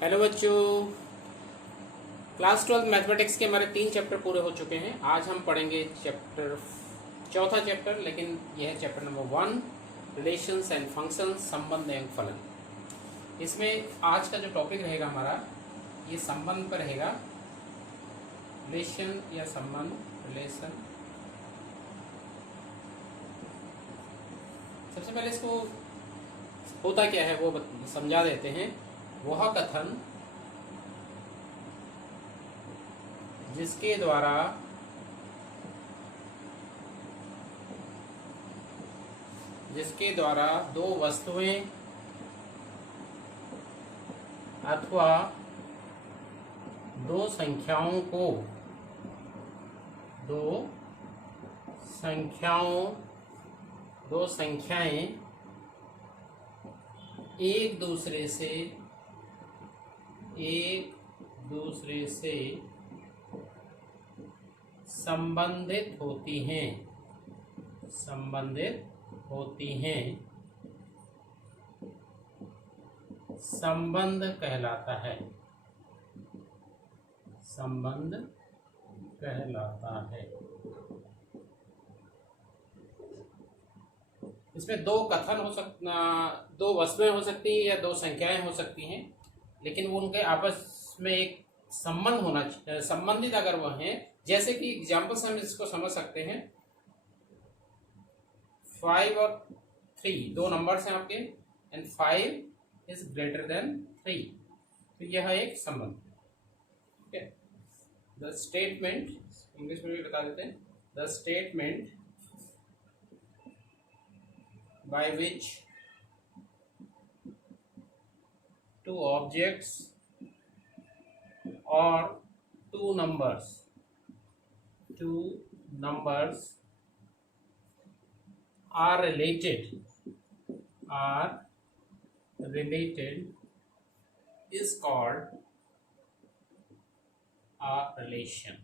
Hello बच्चों, class 12 mathematics के हमारे 3 चैप्टर पूरे हो चुके हैं। आज हम पढ़ेंगे चौथा चैप्टर, लेकिन यह है chapter number 1, relations and functions, संबंध एवं फलन। इसमें आज का जो टॉपिक रहेगा हमारा, ये संबंध पर रहेगा। रिलेशन या संबंध, रिलेशन। सबसे पहले इसको होता क्या है वो समझा देते हैं। वह कथन जिसके द्वारा दो वस्तुएं अथवा दो संख्याएं एक दूसरे से संबंधित होती हैं, संबंध कहलाता है। इसमें दो कथन दो वस्तुएं हो सकती हैं या दो संख्याएं हो सकती हैं, लेकिन वो उनके आपस में एक संबंध होना चाहिए। संबंधित अगर वह हैं, जैसे कि एग्जाम्पल से हम इसको समझ सकते हैं। 5 और 3 दो नंबर्स हैं आपके, एंड 5 इज ग्रेटर देन 3, तो यह एक संबंध। ठीक है। द स्टेटमेंट, इंग्लिश में भी बता देते हैं, the statement by which two objects or two numbers are related is called a relation.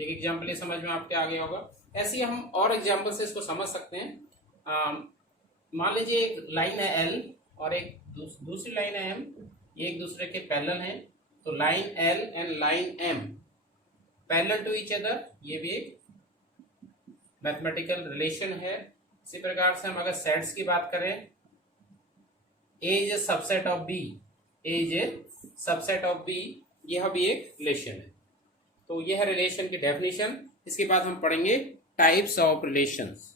एक एग्जाम्पल समझ में आपके आ गया होगा। ऐसे ही हम और एग्जाम्पल से इसको समझ सकते हैं। मान लीजिए एक लाइन है L और एक दूसरी लाइन है M, ये एक दूसरे के पैरेलल हैं, तो line L and line M parallel to each other, ये भी एक मैथमेटिकल रिलेशन है। इसी प्रकार से हम अगर सेट्स की बात करें, A is a subset of B, यह भी एक रिलेशन है। तो यह है रिलेशन की डेफिनेशन। इसके बाद हम पढ़ेंगे टाइप्स ऑफ रिलेशंस।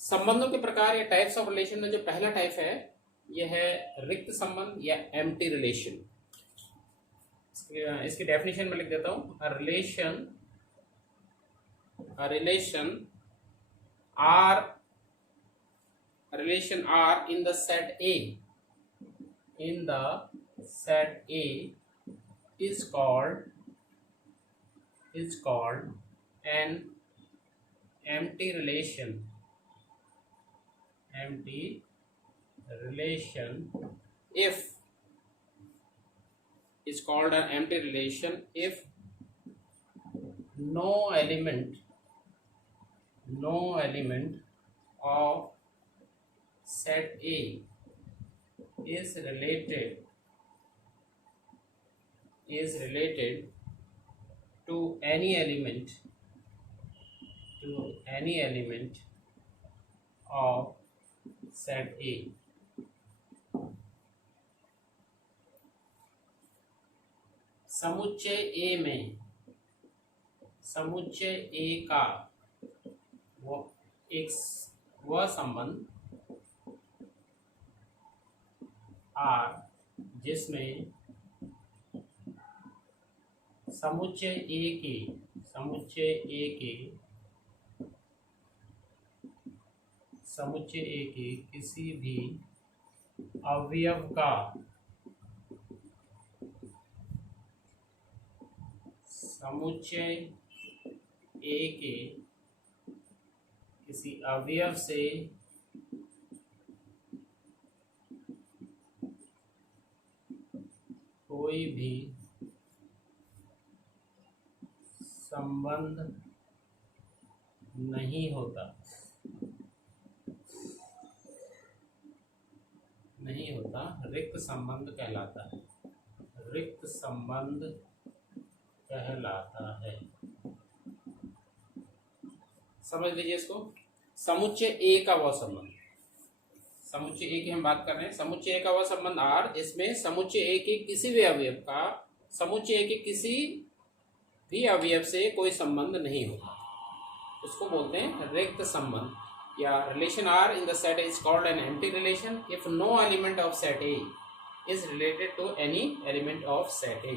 संबंधों के प्रकार या टाइप्स ऑफ रिलेशन में जो पहला टाइप है, यह है रिक्त संबंध या एम्प्टी रिलेशन। इसकी डेफिनेशन में लिख देता हूं। A relation R in the set A is called an empty relation if no element of set A is related to any element of set A. समुच्चय A का वह संबंध R जिसमें समुच्चय A के किसी भी अवयव का से कोई भी संबंध नहीं होता। नहीं होता, रिक्त संबंध कहलाता है, रिक्त संबंध कहलाता है। समझ लीजिए इसको। समुच्चय ए का वह संबंध, समुच्चय ए की हम बात कर रहे हैं, समुच्चय ए का वह संबंध आर जिसमें समुच्चय ए के किसी भी अवयव का समुच्चय ए के किसी भी अवयव से कोई संबंध नहीं होता, उसको बोलते हैं रिक्त संबंध। या relation R in the set is called an empty relation if no element of set A is related to any element of set A.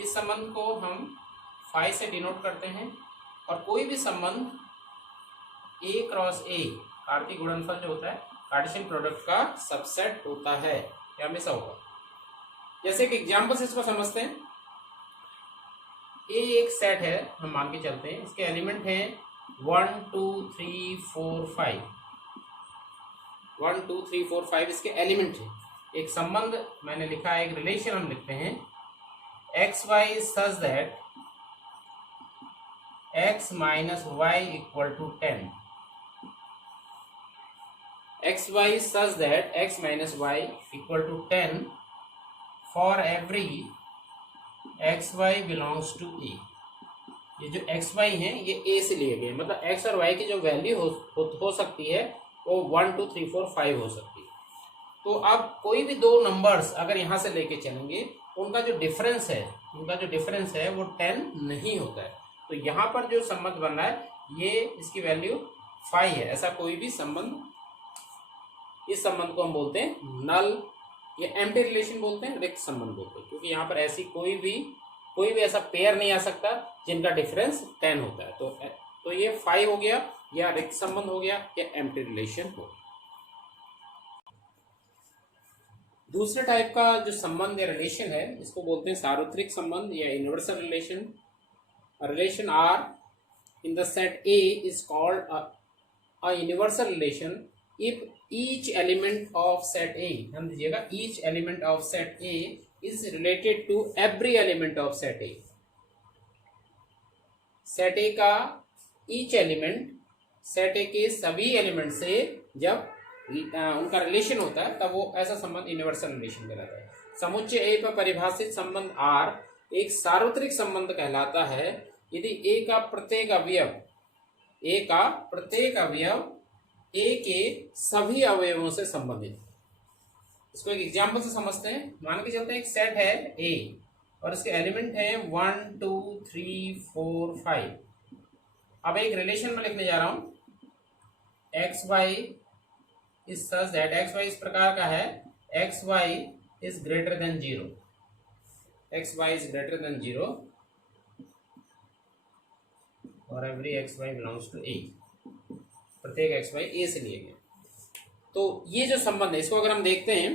इस संबंध को हम फाई से डिनोट करते हैं, और कोई भी संबंध ए क्रॉस ए कार्तीय गुणनफल जो होता है कार्टेशियन प्रोडक्ट का सबसेट होता है, यह हमेशा होगा। जैसे एक एग्जाम्पल से इसको समझते हैं। ए एक सेट है, हम मान के चलते हैं, इसके एलिमेंट हैं 1 2 3 4 5, 1 2 3 4 5 इसके एलिमेंट है। एक संबंध मैंने लिखा है, एक रिलेशन हम लिखते हैं X Y such that x minus y equal to 10, x y such that x minus y equal to 10 for every x y belongs to a। ये जो x y हैं ये a से लिए गए, मतलब x और y की जो वैल्यू हो सकती है वो 1 2 3 4 5 हो सकती है। तो अब कोई भी दो नंबर्स अगर यहाँ से लेके चलेंगे, उनका जो डिफरेंस है वो 10 नहीं होता है। तो यहाँ पर जो संबंध बन रहा है ये इसकी वैल्यू 5 है, ऐसा कोई भी संबंध, इस संबंध को हम बोलते हैं नल, ये एम्प्टी रिलेशन बोलते हैं, रिक्त संबंध बोलते हैं, क्योंकि यहाँ पर ऐसी कोई भी ऐसा पेयर नहीं आ सकता जिनका डिफरेंस 10 होता है। तो ये 5 हो गया, या रिक्त संबंध हो गया, या एम्प्टी रिलेशन हो गया। दूसरे टाइप का जो संबंध या रिलेशन है इसको बोलते हैं सार्वत्रिक संबंध या universal relation. A relation R in the set A is called a universal relation if each element of set A, ध्यान दीजिएगा, each element of set A is related to every element of set A। set A का each element set A के सभी element से जब उनका relation होता है तब वो ऐसा संबंध यूनिवर्सल रिलेशन कहलाता है। समुच्चय ए पर परिभाषित संबंध आर एक सार्वत्रिक संबंध कहलाता है यदि ए का प्रत्येक अवयव ए के सभी अवयवों से संबंधित। इसको एक एग्जांपल से समझते हैं। मान के चलते हैं एक सेट है ए और इसके एलिमेंट है 1 2 3 4 5। अब एक रिलेशन में लिखने जा रहा हूं X Y is such that X Y इस प्रकार का है, X Y is greater than 0, X Y is greater than 0 और every X Y belongs to A, प्रत्येक एक्स वाई ए से लिए गए। तो ये जो संबंध है इसको अगर हम देखते हैं,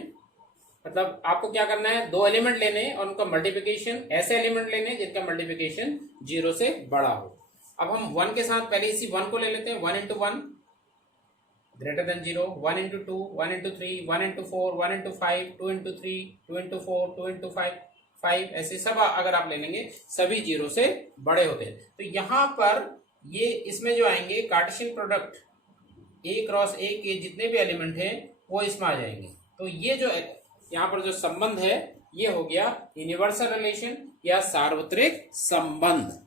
मतलब आपको क्या करना है, दो एलिमेंट लेने और उनका मल्टीप्लिकेशन, ऐसे एलिमेंट लेने जिनका मल्टीप्लिकेशन 0 से बड़ा हो। अब हम 1 के साथ पहले इसी 1 को ले लेते हैं, 1 into 1 greater than 0, 1 into 2, 1 into 3, 1 into 4, 1 into 5, 2 into 3, 2 into 4, 2 into 5, ऐसे सब अगर आप ले लेंगे सभी 0 से बड़े होते हैं। तो यहाँ पर ये इसमें जो आएंगे कार्टेशियन प्रोडक्ट ए क्रॉस ए के जितने भी एलिमेंट हैं वो इसमें आ जाएंगे। तो ये जो यहाँ पर जो संबंध है ये हो गया यूनिवर्सल रिलेशन या सार्वत्रिक संबंध।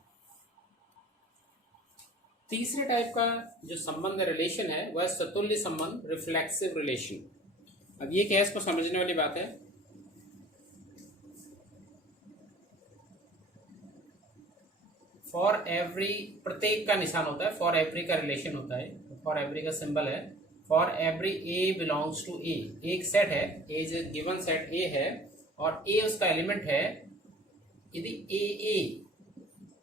तीसरे टाइप का जो संबंध रिलेशन है वह सतुल्य संबंध, रिफ्लेक्सिव रिलेशन। अब ये क्या है, इसको समझने वाली बात है। फॉर एवरी, प्रत्येक का निशान होता है, फॉर एवरी का रिलेशन होता है, फॉर एवरी का सिंबल है, for every A belongs to A. एक सेट है, ए जो गिवन सेट ए है और ए उसका एलिमेंट है, यदि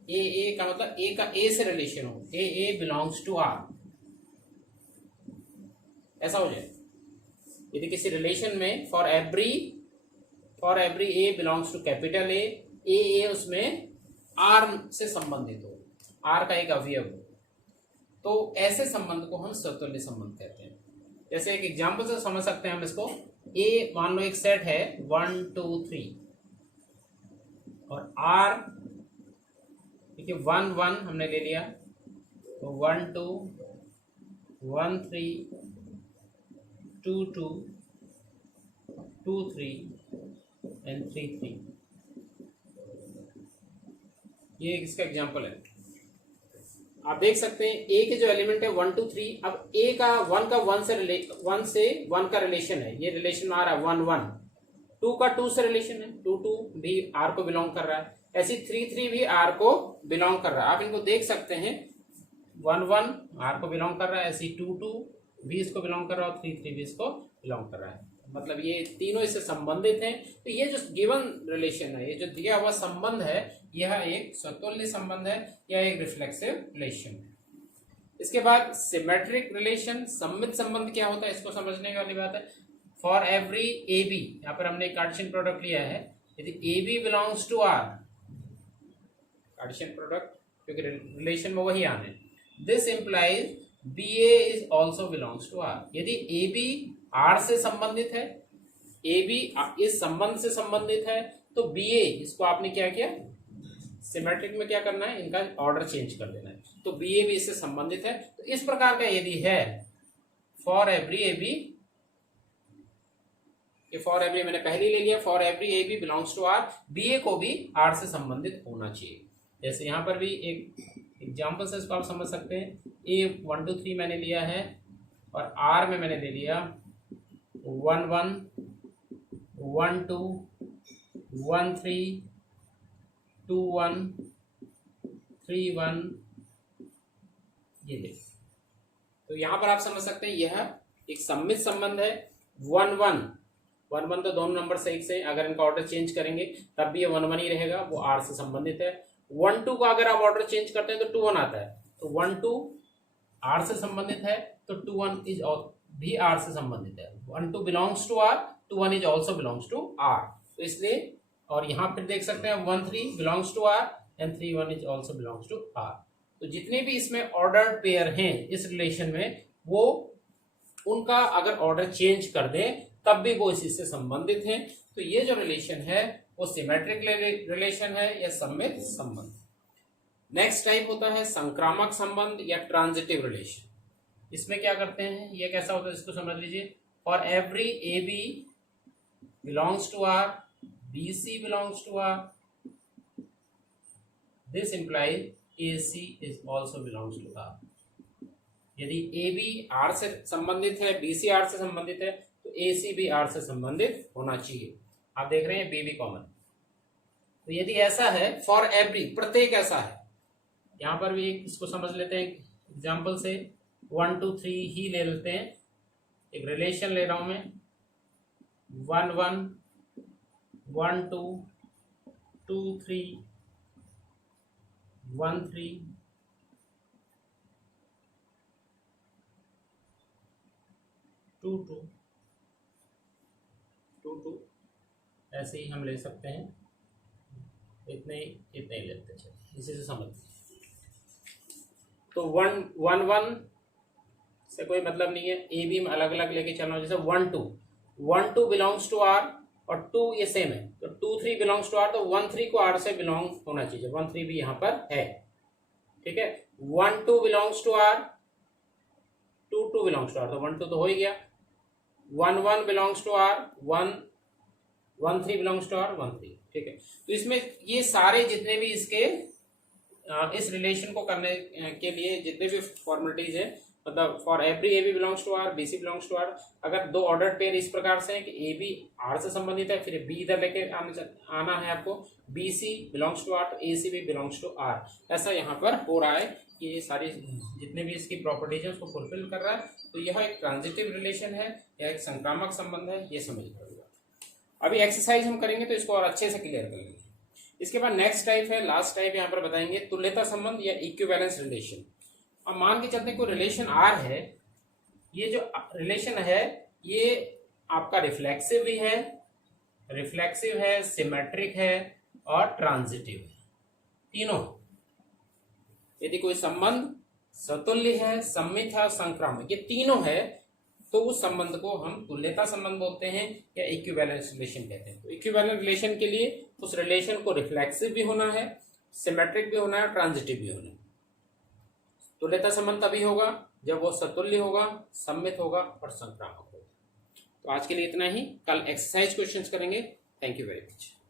ए का मतलब ए का ए से रिलेशन हो, ए बिलोंग्स टू आर, ऐसा हो जाए। यदि किसी रिलेशन में for every A belongs to capital A उसमें आर से संबंधित हो, आर का एक अवयव हो, तो ऐसे संबंध को हम सतुल्य संबंध कहते हैं। जैसे एक एग्जांपल से समझ सकते हैं हम इसको, ए मान लो एक सेट है 1 2 3 और आर देखिए 1 1 हमने ले लिया, तो 1 2 1 3 2 2 2 3 एंड 3 3। ये इसका एग्जांपल है। आप देख सकते हैं ए के जो एलिमेंट है 1 2 3। अब ए का 1 का 1 से 1 का रिलेशन है, ये रिलेशन आ रहा है 1 1। 2 का 2 से रिलेशन है, 2 2 भी आर को बिलोंग कर रहा है। ऐसी 3 3 भी आर को बिलोंग कर रहा है। आप इनको देख सकते हैं, 1 1 आर को बिलोंग कर रहा है, ऐसी 2 2 भी इसको बिलोंग कर रहा है और 3 3 भी इसको बिलोंग कर रहा है। मतलब ये तीनों इससे संबंधित हैं। तो ये जो गिवन रिलेशन है, ये जो दिया हुआ संबंध है, यह एक स्वतुल्य संबंध है या एक रिफ्लेक्सिव रिलेशन है। इसके बाद सिमेट्रिक रिलेशन, सममित संबंध क्या होता है, इसको समझने वाली बात है। फॉर एवरी ए बी, यहाँ पर हमने कार्टेशियन प्रोडक्ट लिया है, यदि A B belongs to R, Cartesian product क्योंकि रिलेशन में वही आने, this implies B A is also belongs to R. यदि ए बी आर से संबंधित है, ए बी इस संबंध से संबंधित है, तो बी ए, इसको आपने क्या किया, सिमेट्रिक में क्या करना है, इनका ऑर्डर चेंज कर देना है। तो बी ए भी इससे संबंधित है। तो इस प्रकार का यदि है फॉर एवरी ए बी, ये फॉर एवरी मैंने पहले ले लिया, for every A B belongs to R, B A को भी आर से संबंधित होना चाहिए। जैसे यहां पर भी एक एग्जाम्पल से इसको आप समझ सकते हैं। ए 1 2 3 मैंने लिया है और आर में मैंने ले लिया 1 1 1 2 1 3 2 1 3 1, ये ले। तो यहां पर आप समझ सकते हैं यह एक सममित संबंध है। 1 1 1 1 तो दोनों नंबर से एक से, अगर इनका ऑर्डर चेंज करेंगे तब भी ये 1 1 ही रहेगा, वो आर से संबंधित है। 1 2 का अगर आप ऑर्डर चेंज करते हैं तो 2 1 आता है, तो 1 2 आर से संबंधित है, तो 2 1 इज भी आर से संबंधित है। 1 2 belongs to R, 2 1 is also belongs to R. तो इसलिए, और यहां पर देख सकते हैं 1 3 belongs to R and 3 1 is also belongs to R. तो जितने भी इसमें ऑर्डर पेयर हैं इस रिलेशन में, वो उनका अगर ऑर्डर चेंज कर दें तब भी वो इसी से संबंधित हैं। तो ये जो रिलेशन है वो सिमेट्रिक रिलेशन है या सममित संबंध। नेक्स्ट टाइप होता है संक्रामक संबंध या ट्रांजिटिव रिलेशन। इसमें क्या करते हैं, ये कैसा होता है इसको समझ लीजिए। For every A B belongs to R, B C belongs to R, this implies A C is also belongs to R. यदि ए बी आर से संबंधित है, बी सी आर से संबंधित है, तो ए सी भी आर से संबंधित होना चाहिए। आप देख रहे हैं बी भी कॉमन। तो यदि ऐसा है, फॉर एवरी, प्रत्येक ऐसा है, यहां पर भी इसको समझ लेते हैं एग्जाम्पल से। 1 2 3 ही ले लेते हैं, एक रिलेशन ले रहा हूं मैं। 1 1 1 2 2 3 1 3 2 2 2 2, ऐसे ही हम ले सकते हैं। इतने ही लेते हैं, इसी से समझ। तो 1 1 1 से कोई मतलब नहीं है, ए बी में अलग अलग लेके चलना। जैसे 1 2 बिलोंग्स टू आर और 2 ये सेम है, तो 2 3 बिलोंग्स टू आर, तो 1 3 को आर से बिलोंग होना चाहिए। 1 3 भी यहाँ पर है, ठीक है। 1 2 belongs to R, 2 2 belongs to R, तो 1 2 तो हो ही गया। 1 1 belongs to R, 1 3 belongs to R, 1 3, ठीक है। तो इसमें ये सारे जितने भी इसके इस रिलेशन को करने के लिए जितने भी फॉर्मेलिटीज है, मतलब for every A B belongs to R, B C belongs to R, अगर दो ऑर्डर पेयर इस प्रकार से है कि ए बी आर से संबंधित है, फिर बी इधर लेके आना है आपको, B C belongs to R, तो ए सी भी बिलोंग्स टू आर। ऐसा यहाँ पर हो रहा है कि ये सारी जितने भी इसकी प्रॉपर्टीज है उसको फुलफिल कर रहा है। तो यह एक ट्रांजिटिव रिलेशन है या एक संक्रामक संबंध है, ये समझ पड़ेगा। अभी एक्सरसाइज हम करेंगे तो इसको और अच्छे से क्लियर कर लेंगे। इसके बाद नेक्स्ट टाइप है, लास्ट टाइप यहाँ पर बताएंगे, तुल्यता संबंध या इक्विवेलेंस रिलेशन। अब मान के चलते कोई रिलेशन आर है, ये जो रिलेशन है ये आपका रिफ्लेक्सिव है, सिमेट्रिक है और ट्रांजिटिव है, तीनों। यदि कोई संबंध सतुल्य है, सममित है, संक्रामक, ये तीनों है, तो उस संबंध को हम तुल्यता संबंध बोलते हैं या इक्विवेलेंस रिलेशन कहते हैं। तो इक्विवेलेंट रिलेशन के लिए उस रिलेशन को रिफ्लेक्सिव भी होना है, सिमेट्रिक भी होना है, ट्रांजिटिव भी होना है। तुल्यता संबंध तभी होगा जब वो सतुल्य होगा, सम्मित होगा और संक्रामक होगा। तो आज के लिए इतना ही, कल एक्सरसाइज क्वेश्चंस करेंगे। Thank you very much.